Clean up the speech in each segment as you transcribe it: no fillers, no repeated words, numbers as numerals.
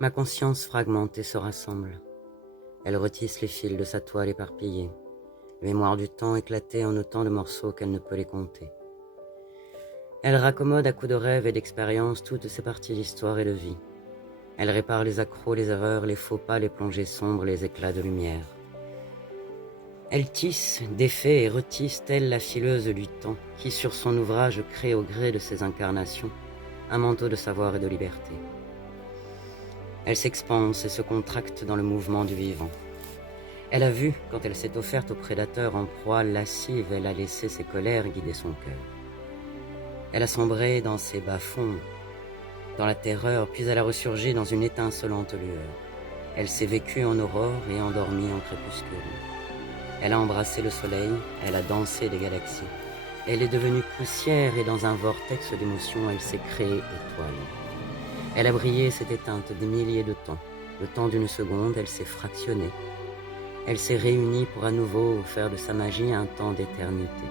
Ma conscience fragmente et se rassemble. Elle retisse les fils de sa toile éparpillée, mémoire du temps éclatée en autant de morceaux qu'elle ne peut les compter. Elle raccommode à coups de rêve et d'expérience toutes ces parties d'histoire et de vie. Elle répare les accros, les erreurs, les faux pas, les plongées sombres, les éclats de lumière. Elle tisse, défait et retisse telle la fileuse du temps qui, sur son ouvrage, crée au gré de ses incarnations un manteau de savoir et de liberté. Elle s'expanse et se contracte dans le mouvement du vivant. Elle a vu, quand elle s'est offerte au prédateur en proie lascive, elle a laissé ses colères guider son cœur. Elle a sombré dans ses bas-fonds, dans la terreur, puis elle a ressurgi dans une étincelante lueur. Elle s'est vécue en aurore et endormie en crépuscule. Elle a embrassé le soleil, elle a dansé des galaxies. Elle est devenue poussière et dans un vortex d'émotions, elle s'est créée étoile. Elle a brillé et s'est éteinte des milliers de temps. Le temps d'une seconde, elle s'est fractionnée. Elle s'est réunie pour à nouveau faire de sa magie un temps d'éternité.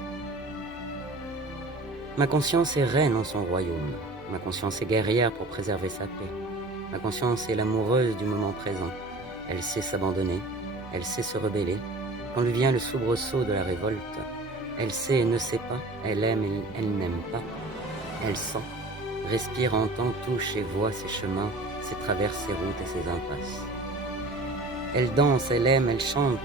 Ma conscience est reine en son royaume. Ma conscience est guerrière pour préserver sa paix. Ma conscience est l'amoureuse du moment présent. Elle sait s'abandonner, elle sait se rebeller. Quand lui vient le soubresaut de la révolte, elle sait et ne sait pas, elle aime et elle n'aime pas. Elle sent, respire, entend, touche et voit ses chemins, ses traverses, ses routes et ses impasses. Elle danse, elle aime, elle chante.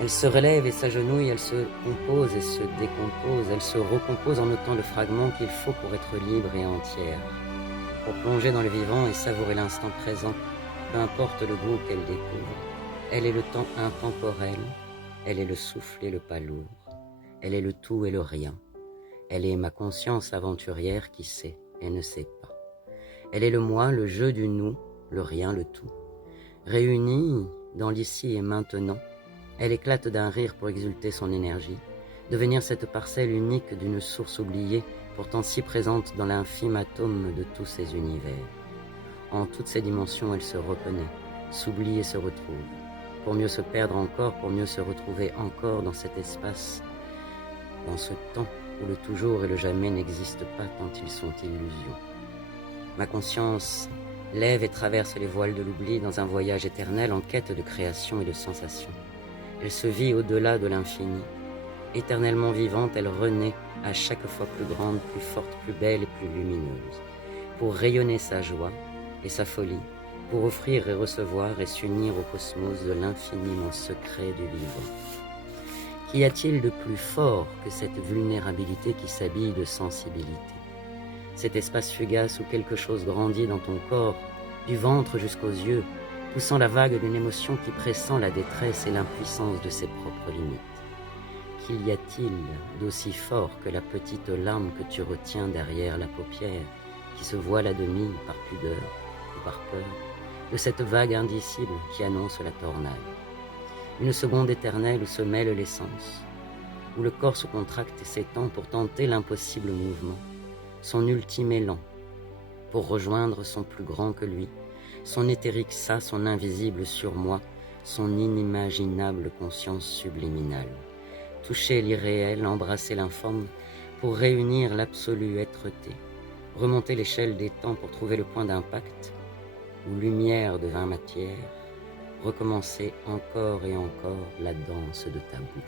Elle se relève et s'agenouille, elle se compose et se décompose, elle se recompose en autant de fragments qu'il faut pour être libre et entière, pour plonger dans le vivant et savourer l'instant présent, peu importe le goût qu'elle découvre. Elle est le temps intemporel, elle est le souffle et le pas lourd, elle est le tout et le rien. Elle est ma conscience aventurière qui sait et ne sait pas. Elle est le moi, le jeu du nous, le rien, le tout. Réunie dans l'ici et maintenant, elle éclate d'un rire pour exulter son énergie, devenir cette parcelle unique d'une source oubliée, pourtant si présente dans l'infime atome de tous ces univers. En toutes ces dimensions, elle se reconnaît, s'oublie et se retrouve, pour mieux se perdre encore, pour mieux se retrouver encore dans cet espace, dans ce temps où le toujours et le jamais n'existent pas tant ils sont illusions. Ma conscience lève et traverse les voiles de l'oubli dans un voyage éternel en quête de création et de sensation. Elle se vit au-delà de l'infini. Éternellement vivante, elle renaît à chaque fois plus grande, plus forte, plus belle et plus lumineuse, pour rayonner sa joie et sa folie, pour offrir et recevoir et s'unir au cosmos de l'infiniment secret du vivant. Qu'y a-t-il de plus fort que cette vulnérabilité qui s'habille de sensibilité? Cet espace fugace où quelque chose grandit dans ton corps, du ventre jusqu'aux yeux, poussant la vague d'une émotion qui pressent la détresse et l'impuissance de ses propres limites. Qu'y a-t-il d'aussi fort que la petite larme que tu retiens derrière la paupière, qui se voile à demi par pudeur ou par peur, de cette vague indicible qui annonce la tornade? Une seconde éternelle où se mêle l'essence, où le corps se contracte et s'étend pour tenter l'impossible mouvement, son ultime élan, pour rejoindre son plus grand que lui, son éthérique ça, son invisible surmoi, son inimaginable conscience subliminale. Toucher l'irréel, embrasser l'informe, pour réunir l'absolue êtreté, remonter l'échelle des temps pour trouver le point d'impact, où lumière devint matière, recommencer encore et encore la danse de tabou.